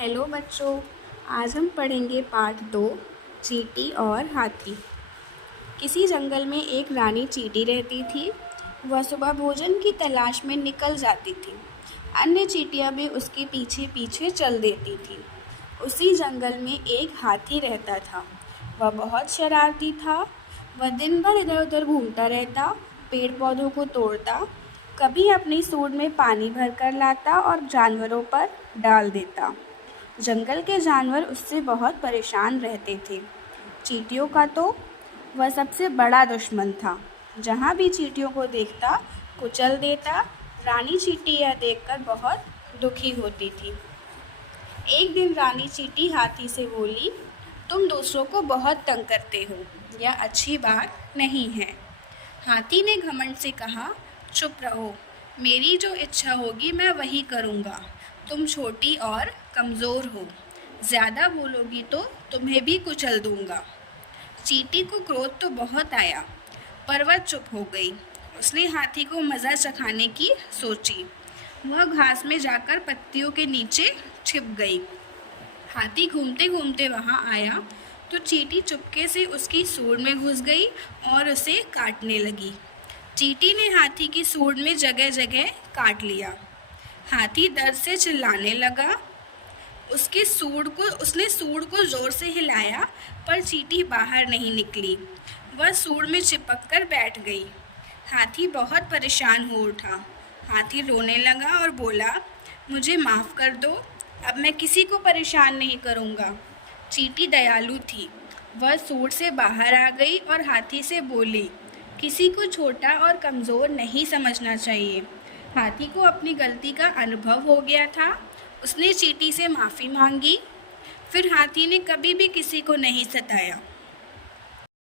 Hello बच्चों, आज हम पढ़ेंगे पाठ 2 चींटी और हाथी। किसी जंगल में एक रानी चींटी रहती थी। वह सुबह भोजन की तलाश में निकल जाती थी। अन्य चींटियां भी उसके पीछे पीछे चल देती थी। उसी जंगल में एक हाथी रहता था। वह बहुत शरारती था। वह दिन भर इधर उधर घूमता रहता, पेड़ पौधों को तोड़ता, कभी अपनी सूंड में पानी भर कर लाता और जानवरों पर डाल देता। जंगल के जानवर उससे बहुत परेशान रहते थे। चींटियों का तो वह सबसे बड़ा दुश्मन था। जहाँ भी चींटियों को देखता कुचल देता। रानी चींटी यह देखकर बहुत दुखी होती थी। एक दिन रानी चींटी हाथी से बोली, तुम दूसरों को बहुत तंग करते हो, यह अच्छी बात नहीं है। हाथी ने घमंड से कहा, चुप रहो, मेरी जो इच्छा होगी मैं वही करूँगा। तुम छोटी और कमज़ोर हो, ज़्यादा बोलोगी तो तुम्हें भी कुचल दूँगा। चींटी को क्रोध तो बहुत आया, पर वह चुप हो गई। उसने हाथी को मज़ा चखाने की सोची। वह घास में जाकर पत्तियों के नीचे छिप गई। हाथी घूमते घूमते वहाँ आया तो चींटी चुपके से उसकी सूंड में घुस गई और उसे काटने लगी। चींटी ने हाथी की सूंड में जगह जगह काट लिया। हाथी दर्द से चिल्लाने लगा। उसने सूंड को जोर से हिलाया, पर चींटी बाहर नहीं निकली। वह सूंड में चिपक कर बैठ गई। हाथी बहुत परेशान हो उठा। हाथी रोने लगा और बोला, मुझे माफ़ कर दो, अब मैं किसी को परेशान नहीं करूँगा। चींटी दयालु थी। वह सूंड से बाहर आ गई और हाथी से बोली, किसी को छोटा और कमज़ोर नहीं समझना चाहिए। हाथी को अपनी गलती का अनुभव हो गया था। उसने चींटी से माफ़ी मांगी। फिर हाथी ने कभी भी किसी को नहीं सताया।